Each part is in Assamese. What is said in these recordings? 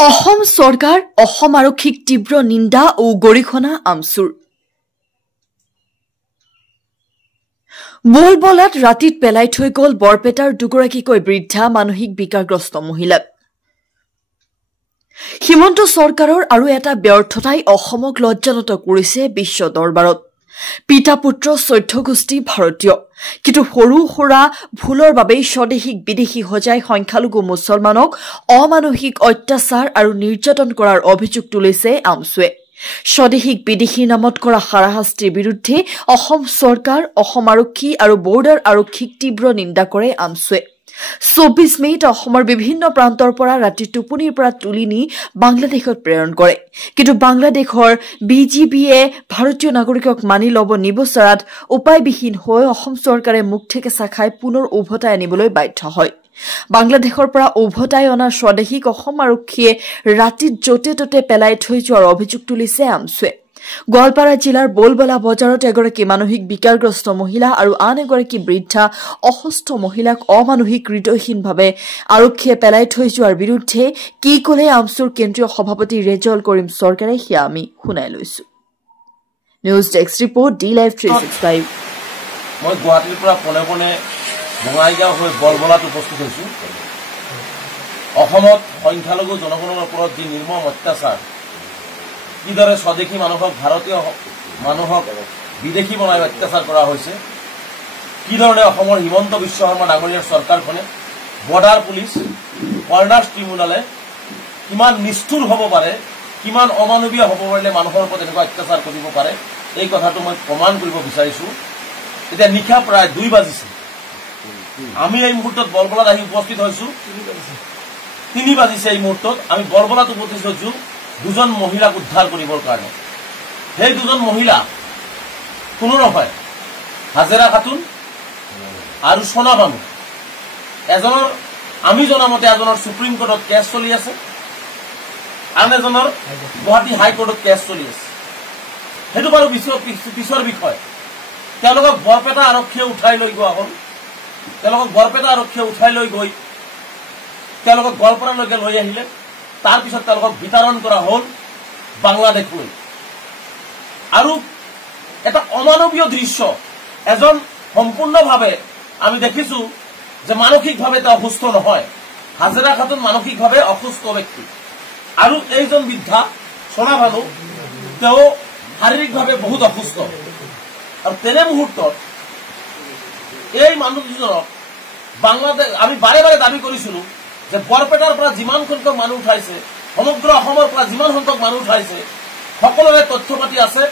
অসম চৰকাৰ অসম আৰক্ষীক তীব্ৰ নিন্দা ও গৰিহণা আমচুৰ বোলবলাত ৰাতিত পেলাই থৈ গ'ল বৰপেটাৰ দুগৰাকীকৈ বৃদ্ধা মানসিক বিকাৰগ্ৰস্ত মহিলাক হিমন্ত চৰকাৰৰ আৰু এটা ব্যৰ্থতাই অসমক লজ্জানত কৰিছে বিশ্ব দৰবাৰত পিতা পুত্ৰ 14 গোষ্ঠী ভাৰতীয় কিন্তু সৰু সৰা ভুলৰ বাবে স্বদেশীক বিদেশী হজাই সংখ্যালঘু মুছলমানক অমানসিক অত্যাচাৰ আৰু নিৰ্যাতন কৰাৰ অভিযোগ তুলিছে আমচুৱে স্বদেশীক বিদেশীৰ নামত কৰা হাৰাশাস্তিৰ বিৰুদ্ধে অসম চৰকাৰ অসম আৰক্ষী আৰু বৰ্ডাৰ আৰক্ষীক তীব্ৰ নিন্দা কৰে আমচুৱে 24 মেত অসমৰ বিভিন্ন প্ৰান্তৰ পৰা ৰাতি টোপনিৰ পৰা তুলি নি বাংলাদেশত প্ৰেৰণ কৰে কিন্তু বাংলাদেশৰ বিজিবিয়ে ভাৰতীয় নাগৰিকক মানি লব নিবচৰাত উপায়বিহীন হৈ অসম চৰকাৰে মুখ ঠেকেচা খাই পুনৰ উভতাই আনিবলৈ বাধ্য হয় বাংলাদেশৰ পৰা উভতাই অনা স্বদেশীক অসম আৰক্ষীয়ে ৰাতিত যতে ততে পেলাই থৈ যোৱাৰ অভিযোগ তুলিছে আমচুৱে গোৱালপাৰা জিলাৰ বোলবলা বজাৰত এগৰাকী মানসিক বিকাৰগ্ৰস্ত মহিলা আৰু আন এগৰাকী বৃদ্ধা অসুস্থ মহিলাক অমানসিক হৃদয়হীনভাৱে আৰক্ষীয়ে পেলাই থৈ যোৱাৰ বিৰুদ্ধে কি ক'লে আমচুৰ কেন্দ্ৰীয় সভাপতি ৰেজল কৰিম চৰকাৰে সেয়া আমি শুনাই লৈছো news desk report D live 365 মই গুৱাহাটীৰ পৰা পনে পনে বঙাইগাঁও হৈ বলবলাত উপস্থিত হৈছো অসমত সংখ্যালঘু জনগণৰ ওপৰত যি নিৰ্মম অত্যাচাৰ কিদৰে স্বদেশী মানুহক ভাৰতীয় মানুহক বিদেশী বনাই অত্যাচাৰ কৰা হৈছে কিদৰে অসমৰ হিমন্ত বিশ্ব শৰ্মা ডাঙৰীয়াৰ চৰকাৰখনে বৰ্ডাৰ পুলিচ কৰ্ণাৰ্ছ ট্ৰিবিউনালে কিমান নিষ্ঠুৰ হ'ব পাৰে কিমান অমানৱীয় হ'ব পাৰিলে মানুহৰ ওপৰত এনেকুৱা অত্যাচাৰ কৰিব পাৰে এই কথাটো মই প্ৰমাণ কৰিব বিচাৰিছো এতিয়া নিশা প্ৰায় 2 বাজিছে আমি এই মুহূৰ্তত বলবলাত আহি উপস্থিত হৈছো 3 বাজিছে এই মুহূৰ্তত আমি বলবলাত উপস্থিত হৈছো দুজন মহিলাক উদ্ধাৰ কৰিবৰ কাৰণে সেই দুজন মহিলা কোনো নহয় হাজেৰা খাতুন আৰু সোনা বানু এজনৰ আমি জনামতে এজনৰ সুপ্ৰিম কোৰ্টত কেছ চলি আছে আন এজনৰ গুৱাহাটী হাইকোৰ্টত কেছ চলি আছে সেইটো বাৰু পিছৰ বিষয় তেওঁলোকক বৰপেটা আৰক্ষীয়ে উঠাই লৈ যোৱা হ'ল তেওঁলোকক বৰপেটা আৰক্ষীয়ে উঠাই লৈ গৈ তেওঁলোকক গোৱালপাৰালৈকে লৈ আহিলে তাৰ পিছত তেওঁলোকক বিতৰণ কৰা হ'ল বাংলাদেশলৈ আৰু এটা অমানৱীয় দৃশ্য এজন সম্পূৰ্ণভাৱে আমি দেখিছো যে মানসিকভাৱে তেওঁ অসুস্থ নহয় হাজেৰা খাতুন মানসিকভাৱে অসুস্থ ব্যক্তি আৰু এইজন বৃদ্ধা সোনা ভানু তেওঁ শাৰীৰিকভাৱে বহুত অসুস্থ আৰু তেনে মুহূৰ্তত এই মানুহজনক বাংলাদেশ আমি বাৰে বাৰে দাবী কৰিছিলো যে বৰপেটাৰ পৰা যিমান সংখ্যক মানুহ উঠাইছে সমগ্ৰ অসমৰ পৰা যিমান সংখ্যক মানুহ উঠাইছে সকলোৰে তথ্য পাতি আছে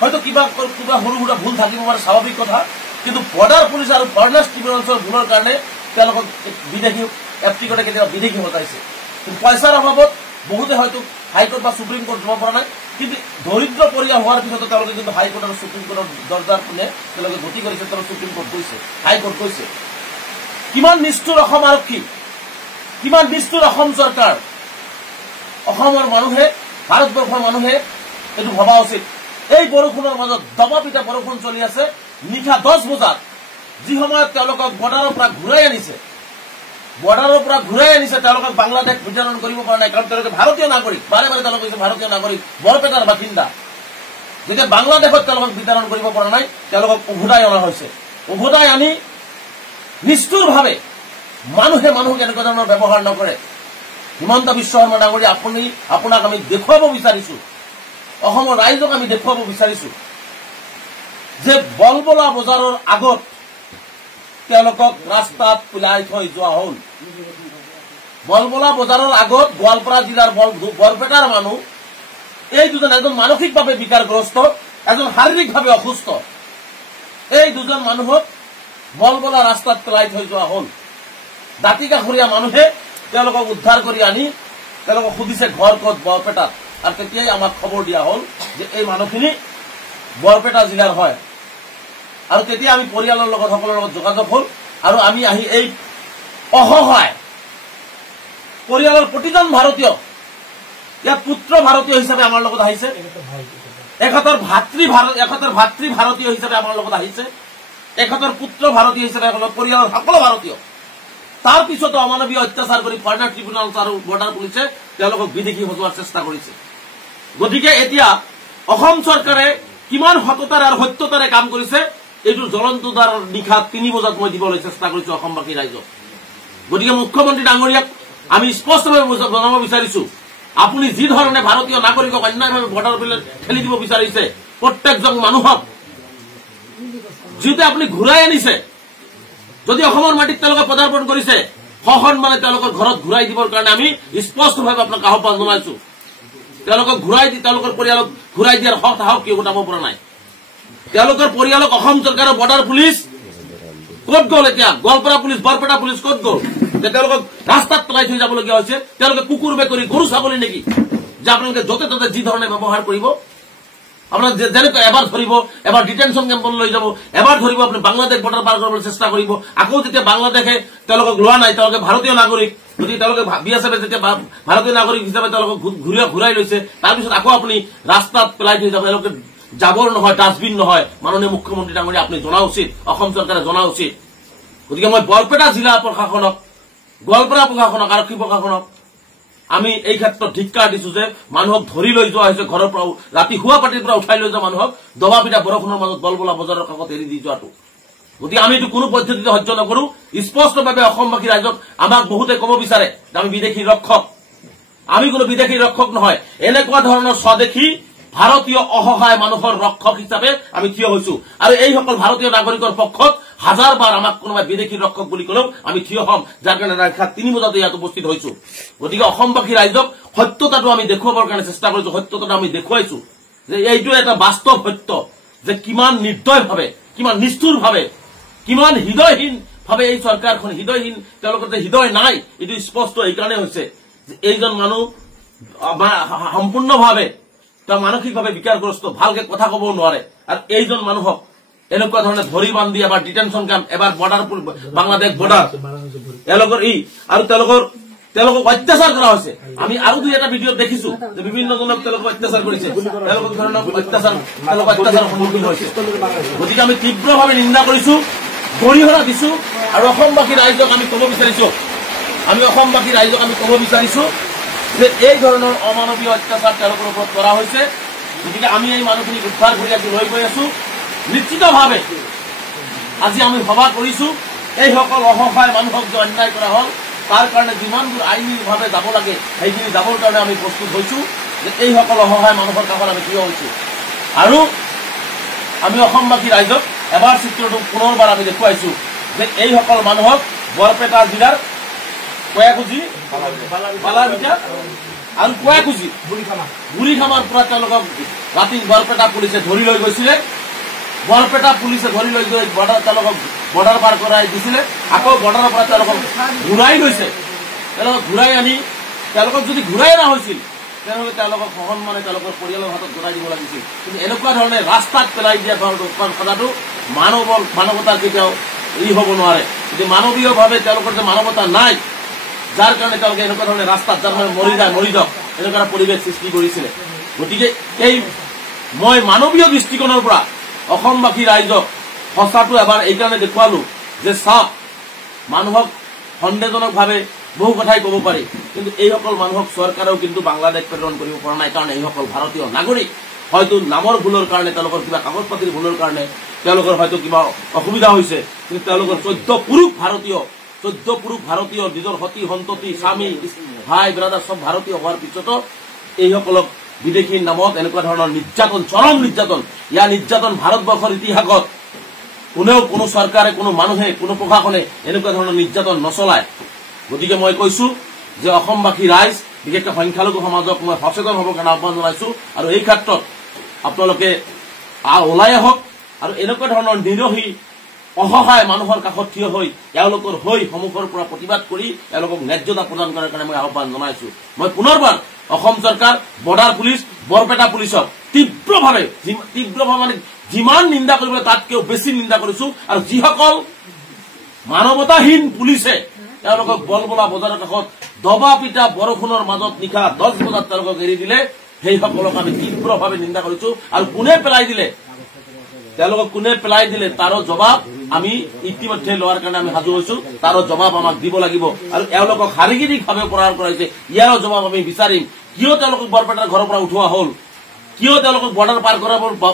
হয়তো কিবা সৰু সুৰা ভুল থাকিব পাৰে স্বাভাৱিক কথা কিন্তু বৰ্ডাৰ পুলিচ আৰু কৰ্ণাৰ্ছ ট্ৰিবিউনালৰ ভুলৰ কাৰণে তেওঁলোকক বিদেশী এপ্লিকতে কেতিয়াবা বিদেশী হতাইছে কিন্তু পইচাৰ অভাৱত বহুতে হয়তো হাইকোৰ্ট বা সুপ্ৰিম কোৰ্ট যাব পৰা নাই কিন্তু দৰিদ্ৰ পৰিয়াল হোৱাৰ পিছতো তেওঁলোকে কিন্তু হাইকোৰ্ট আৰু সুপ্ৰিম কোৰ্টৰ দৰজাৰ শুনে তেওঁলোকে গতি কৰিছে তেওঁ সুপ্ৰিম কোৰ্ট গৈছে হাইকোৰ্ট গৈছে কিমান নিষ্ঠুৰ অসম আৰক্ষী কিমান নিষ্ঠুৰ অসম চৰকাৰ অসমৰ মানুহে ভাৰতবৰ্ষৰ মানুহে এইটো ভবা উচিত এই বৰষুণৰ মাজত দবাপিটা বৰষুণ চলি আছে নিশা 10 বজাত যি সময়ত তেওঁলোকক বৰ্ডাৰৰ পৰা ঘূৰাই আনিছে তেওঁলোকক বাংলাদেশ বিতৰণ কৰিব পৰা নাই কাৰণ তেওঁলোকে ভাৰতীয় নাগৰিক বাৰে বাৰে তেওঁলোকে কৈছে ভাৰতীয় নাগৰিক বৰপেটাৰ বাসিন্দা যেতিয়া বাংলাদেশত তেওঁলোকক বিতৰণ কৰিব পৰা নাই তেওঁলোকক উভতাই অনা হৈছে উভতাই আনি নিষ্ঠুৰভাৱে মানুহে মানুহক এনেকুৱা ধৰণৰ ব্যৱহাৰ নকৰে হিমন্ত বিশ্ব শৰ্মা ডাঙৰীয়া আপোনাক আমি দেখুৱাব বিচাৰিছো অসমৰ ৰাইজক আমি দেখুৱাব বিচাৰিছো যে বলবলা বজাৰৰ আগত তেওঁলোকক ৰাস্তাত পেলাই থৈ যোৱা হ'ল বলবলা বজাৰৰ আগত গোৱালপাৰা জিলাৰ বৰপেটাৰ মানুহ এই দুজন এজন মানসিকভাৱে বিকাৰগ্ৰস্ত এজন শাৰীৰিকভাৱে অসুস্থ এই দুজন মানুহক বলবলা ৰাস্তাত পেলাই থৈ যোৱা হ'ল দাঁতিকাষৰীয়া মানুহে তেওঁলোকক উদ্ধাৰ কৰি আনি তেওঁলোকক সুধিছে ঘৰ ক'ত বৰপেটাত আৰু তেতিয়াই আমাক খবৰ দিয়া হ'ল যে এই মানুহখিনি বৰপেটা জিলাৰ হয় আৰু তেতিয়া আমি পৰিয়ালৰ লগত সকলৰ লগত যোগাযোগ হ'ল আৰু আমি আহি এই অসহায় পৰিয়ালৰ প্ৰতিজন ভাৰতীয় ইয়াৰ পুত্ৰ ভাৰতীয় হিচাপে আমাৰ লগত আহিছে এখতৰ ভাতৃ ভাৰতীয় হিচাপে আমাৰ লগত আহিছে এখতৰ পুত্ৰ ভাৰতীয় হিচাপে পৰিয়ালৰ সকলো ভাৰতীয় তাৰ পিছতো অমানৱীয় অত্যাচাৰ কৰি ফাৰ্নাৰ ট্ৰিব্যুনেল আৰু বৰ্ডাৰ পুলিচে তেওঁলোকক বিদেশী সজোৱাৰ চেষ্টা কৰিছে। গতিকে এতিয়া অসম চৰকাৰে কিমান সততাৰে আৰু সত্যতাৰে কাম কৰিছে এইটো জ্বলন্ত নিশা 3 বজাত মই দিবলৈ চেষ্টা কৰিছো অসমবাসী ৰাইজক। গতিকে মুখ্যমন্ত্ৰী ডাঙৰীয়াক আমি স্পষ্টভাৱে জনাব বিচাৰিছো, আপুনি যি ধৰণে ভাৰতীয় নাগৰিকক অন্যায়ভাৱে বৰ্ডাৰ বিলে ঠেলি দিব বিচাৰিছে, প্ৰত্যেকজন মানুহক যিটো আপুনি ঘূৰাই আনিছে, যদি অসমৰ মাটিত তেওঁলোকে পদাৰ্পণ কৰিছে সসন্মানে তেওঁলোকৰ ঘৰত ঘূৰাই দিবৰ কাৰণে আমি স্পষ্টভাৱে আপোনাক আহ্বান জনাইছো। তেওঁলোকক ঘূৰাই দি তেওঁলোকৰ পৰিয়ালক ঘূৰাই দিয়াৰ সাহস কিয় গোটাব পৰা নাই? তেওঁলোকৰ পৰিয়ালক অসম চৰকাৰৰ বৰ্ডাৰ পুলিচ ক'ত গ'ল? এতিয়া গোৱালপাৰা পুলিচ, বৰপেটা পুলিচ ক'ত গ'ল? যে তেওঁলোকক ৰাস্তাত পেলাই থৈ যাবলগীয়া হৈছে। তেওঁলোকে কুকুৰ মেকুৰী গৰু ছাগলী নেকি যে আপোনালোকে য'তে ত'তে যি ধৰণে ব্যৱহাৰ কৰিব? আপোনাৰ যেনেকৈ এবাৰ ধৰিব, এবাৰ ডিটেনশ্যন কেম্পলৈ লৈ যাব, এবাৰ ধৰিব আপুনি বাংলাদেশ বৰ্ডাৰ পাৰ কৰিবলৈ চেষ্টা কৰিব, আকৌ যেতিয়া বাংলাদেশে তেওঁলোকক লোৱা নাই, তেওঁলোকে ভাৰতীয় নাগৰিক, গতিকে তেওঁলোকে BSF যেতিয়া ভাৰতীয় নাগৰিক হিচাপে তেওঁলোকক ঘূৰাই লৈছে, তাৰপিছত আকৌ আপুনি ৰাস্তাত পেলাই থৈ যাব। তেওঁলোকে জাবৰ নহয়, ডাষ্টবিন নহয়। মাননীয় মুখ্যমন্ত্ৰী ডাঙৰীয়া আপুনি জনা উচিত, অসম চৰকাৰে জনা উচিত। গতিকে মই বৰপেটা জিলা প্ৰশাসনক, গোৱালপাৰা প্ৰশাসনক, আৰক্ষী প্ৰশাসনক আমি এই ক্ষেত্ৰত ধিক্কাৰ দিছো যে মানুহক ধৰি লৈ যোৱা হৈছে, ঘৰৰ পৰা ৰাতি শুৱা পাটিৰ পৰা উঠাই লৈ যোৱা মানুহক দবা পিটা বৰষুণৰ মাজত বলবলা বজাৰৰ কাষত এৰি দি যোৱাটো। গতিকে আমি এইটো কোনো পদ্ধতিতে সহ্য নকৰো। স্পষ্টভাৱে অসমবাসী ৰাইজক আমাক বহুতে ক'ব বিচাৰে যে আমি বিদেশী ৰক্ষক। আমি কোনো বিদেশী ৰক্ষক নহয়। এনেকুৱা ধৰণৰ স্বদেশী ভাৰতীয় অসহায় মানুহৰ ৰক্ষক হিচাপে আমি থিয় হৈছো, আৰু এইসকল ভাৰতীয় নাগৰিকৰ পক্ষত হাজাৰবাৰ আমাক কোনোবাই বিদেশী ৰক্ষক বুলি ক'লেও আমি থিয় হ'ম, যাৰ কাৰণে ৰাইখা 3 বজাতে ইয়াত উপস্থিত হৈছো। গতিকে অসমবাসী ৰাইজক সত্যতাটো আমি দেখুৱাবৰ কাৰণে চেষ্টা কৰিছো, সত্যতাটো আমি দেখুৱাইছো যে এইটো এটা বাস্তৱ সত্য যে কিমান নিৰ্দয়ভাৱে, কিমান নিষ্ঠুৰভাৱে, কিমান হৃদয়হীনভাৱে এই চৰকাৰখন হৃদয়হীন, তেওঁলোকৰ যে হৃদয় নাই এইটো স্পষ্ট এইকাৰণে হৈছে যে এইজন মানুহ সম্পূৰ্ণভাৱে মানসিকভাৱে বিকাৰগ্ৰস্ত, ভালকে কথা ক'ব নোৱাৰে, আৰু এইজন মানুহক এনেকুৱা ধৰণে ধৰি বান্ধি এবাৰ ডিটেনশ্যন কেম্প, এবাৰ বৰ্ডাৰ বাংলাদেশ বৰ্ডাৰ তেওঁলোকৰ আৰু তেওঁলোকক অত্যাচাৰ কৰা হৈছে। আমি আৰু 2-এটা ভিডিঅ' দেখিছো যে বিভিন্ন জনক তেওঁলোকক অত্যাচাৰ কৰিছে, তেওঁলোকৰ ধৰণৰ অত্যাচাৰৰ সন্মুখীন হৈছে। গতিকে আমি তীব্ৰভাৱে নিন্দা কৰিছো, গৰিহণা দিছো, আৰু অসমবাসী ৰাইজক আমি ক'ব বিচাৰিছো যে এই ধৰণৰ অমানৱীয় অত্যাচাৰ তেওঁলোকৰ ওপৰত কৰা হৈছে। গতিকে আমি এই মানুহখিনিক উদ্ধাৰ কৰি আজি লৈ গৈ আছো। নিশ্চিতভাৱে আজি আমি সভা কৰিছো, এইসকল অসহায় মানুহক যে অন্যায় কৰা হ'ল তাৰ কাৰণে যিমান দূৰ আইনীভাৱে যাব লাগে সেইখিনি যাবৰ কাৰণে আমি প্ৰস্তুত হৈছো, যে এইসকল অসহায় মানুহৰ কাষত আমি থিয় হৈছো। আৰু আমি অসমবাসী ৰাইজক এবাৰ চিত্ৰটো পুনৰবাৰ আমি দেখুৱাইছো যে এইসকল মানুহক বৰপেটা জিলাৰ কয়াকুজি, বালাবিটা আৰু কয়াকুজি বুঢ়ীখামাৰ পৰা তেওঁলোকক ৰাতি বৰপেটা পুলিচে ধৰি লৈ গৈছিলে। বৰপেটা পুলিচে ধৰি লৈ গৈ তেওঁলোকক বৰ্ডাৰ পাৰ কৰাই দিছিলে, আকৌ বৰ্ডাৰৰ পৰা তেওঁলোকক ঘূৰাই গৈছে। তেওঁলোকক ঘূৰাই আনি তেওঁলোকক যদি ঘূৰাই অনা হৈছিল তেনেহ'লে তেওঁলোকক সসন্মানে তেওঁলোকৰ পৰিয়ালৰ হাতত ঘূৰাই দিব লাগিছিল। কিন্তু এনেকুৱা ধৰণে ৰাস্তাত পেলাই দিয়া কথাটো মানৱতাৰ কেতিয়াও হ'ব নোৱাৰে। যদি মানৱীয়ভাৱে তেওঁলোকৰ যে মানৱতা নাই, যাৰ কাৰণে তেওঁলোকে এনেকুৱা ধৰণে ৰাস্তাত যাৰ ধৰণে মৰি যাওক এনেকুৱা পৰিৱেশ সৃষ্টি কৰিছিলে। গতিকে মই মানৱীয় দৃষ্টিকোণৰ পৰা অসমবাসী ৰাইজক সঁচাটো এবাৰ এইকাৰণে দেখুৱালো যে চাওক, মানুহক সন্দেহজনকভাৱে বহু কথাই ক'ব পাৰি, কিন্তু এইসকল মানুহক চৰকাৰেও কিন্তু বাংলাদেশ প্ৰেৰণ কৰিব পৰা নাই, কাৰণ এইসকল ভাৰতীয় নাগৰিক। হয়তো নামৰ ভুলৰ কাৰণে, তেওঁলোকৰ কিবা কাগজ পাতিৰ ভুলৰ কাৰণে তেওঁলোকৰ হয়তো কিবা অসুবিধা হৈছে, কিন্তু তেওঁলোকৰ 14 পুৰুষ ভাৰতীয় নিজৰ সতী সন্ততি স্বামী ভাই ব্ৰাদাৰ চব ভাৰতীয় হোৱাৰ পিছতো এইসকলক বিদেশীৰ নামত এনেকুৱা ধৰণৰ নিৰ্যাতন, চৰম নিৰ্যাতন, ইয়াৰ নিৰ্যাতন ভাৰতবৰ্ষৰ ইতিহাসত কোনো চৰকাৰে, কোনো মানুহে, কোনো প্ৰশাসনে এনেকুৱা ধৰণৰ নিৰ্যাতন নচলায়। গতিকে মই কৈছো যে অসমবাসী ৰাইজ, বিশেষকৈ সংখ্যালঘু সমাজক মই সচেতন হ'বৰ কাৰণে আহ্বান জনাইছো, আৰু এই ক্ষেত্ৰত আপোনালোকে ওলাই আহক আৰু এনেকুৱা ধৰণৰ নিৰহী অসহায় মানুহৰ কাষত থিয় হৈ তেওঁলোকৰ সন্মুখৰ পৰা প্ৰতিবাদ কৰি তেওঁলোকক ন্যায্যতা প্ৰদান কৰাৰ কাৰণে মই আহ্বান জনাইছো। মই পুনৰবাৰ অসম চৰকাৰ, বৰ্ডাৰ পুলিচ, বৰপেটা পুলিচক তীব্ৰভাৱে মানে যিমান নিন্দা কৰিব তাতকৈও বেছি নিন্দা কৰিছো, আৰু যিসকল মানৱতাহীন পুলিচে তেওঁলোকক বলবলা বজাৰৰ কাষত দবা পিটা বৰষুণৰ মাজত নিশা 10 বজাত তেওঁলোকক এৰি দিলে সেইসকলক আমি তীব্ৰভাৱে নিন্দা কৰিছো। আৰু কোনে পেলাই দিলে তাৰো জবাব আমি ইতিমধ্যে লোৱাৰ কাৰণে আমি সাজু হৈছো তাৰো জবাব আমাক দিব লাগিব আৰু এওঁলোকক শাৰীৰিকভাৱে প্ৰহাৰ কৰাইছে ইয়াৰো জবাব আমি বিচাৰিম কিয় তেওঁলোকক বৰপেটাৰ ঘৰৰ পৰা উঠোৱা হ'ল কিয় তেওঁলোকক বৰ্ডাৰ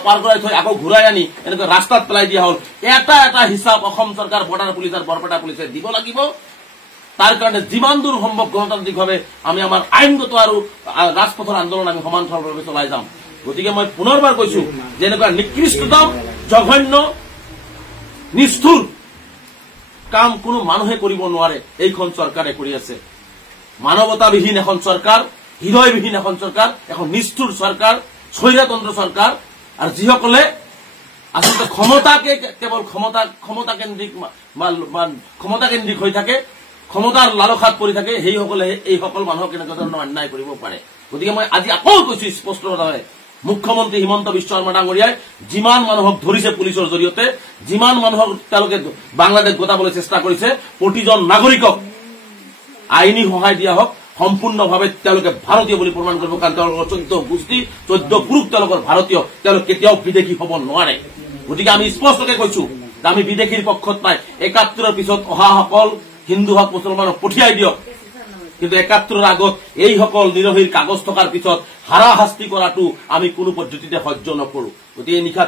পাৰ কৰাই থৈ আকৌ ঘূৰাই আনি এনেকৈ ৰাস্তাত পেলাই দিয়া হ'ল এটা এটা হিচাপ অসম চৰকাৰ বৰ্ডাৰ পুলিচ আৰু বৰপেটা পুলিচে দিব লাগিব তাৰ কাৰণে যিমান দূৰ সম্ভৱ গণতান্ত্ৰিকভাৱে আমি আমাৰ আইনগত আৰু ৰাজপথৰ আন্দোলন আমি সমান্তৰালভাৱে চলাই যাম গতিকে মই পুনৰবাৰ কৈছো যে এনেকুৱা নিকৃষ্টতম জঘন্য নিষ্ঠুৰ কাম কোনো মানুহে কৰিব নোৱাৰে এইখন চৰকাৰে কৰি আছে মানৱতাবিহীন এখন চৰকাৰ হৃদয়বিহীন এখন চৰকাৰ এখন নিষ্ঠুৰ চৰকাৰ স্বৈৰতন্ত্ৰ চৰকাৰ আৰু যিসকলে আচলতে ক্ষমতাকে কেৱল ক্ষমতাকেন্দ্ৰিক হৈ থাকে ক্ষমতাৰ লালসাত পৰি থাকে এইসকল মানুহক কেনেকুৱা ধৰণৰ অন্যায় কৰিব পাৰে গতিকে মই আজি আকৌ কৈছো স্পষ্টভাৱে মুখ্যমন্ত্ৰী হিমন্ত বিশ্ব শৰ্মা ডাঙৰীয়াই যিমান মানুহক ধৰিছে পুলিচৰ জৰিয়তে যিমান মানুহক তেওঁলোকে বাংলাদেশ গোটাবলৈ চেষ্টা কৰিছে প্ৰতিজন নাগৰিকক আইনী সহায় দিয়া হওক সম্পূৰ্ণভাৱে তেওঁলোকে ভাৰতীয় বুলি প্ৰমাণ কৰিব কাৰণ তেওঁলোকৰ 14 গোষ্ঠী 14 পুৰুষ তেওঁলোকৰ ভাৰতীয় তেওঁলোক কেতিয়াও বিদেশী হ'ব নোৱাৰে গতিকে আমি স্পষ্টকে কৈছো যে আমি বিদেশীৰ পক্ষত নাই 71ৰ পিছত অহাসকল হিন্দু হওক মুছলমানক পঠিয়াই দিয়ক কিন্তু 71ৰ আগত এইসকল নিৰহীৰ কাগজ থকাৰ পিছত হাৰাশাস্তি কৰাটো আমি কোনো পদ্ধতিতে সহ্য নকৰো গতিকে নিশা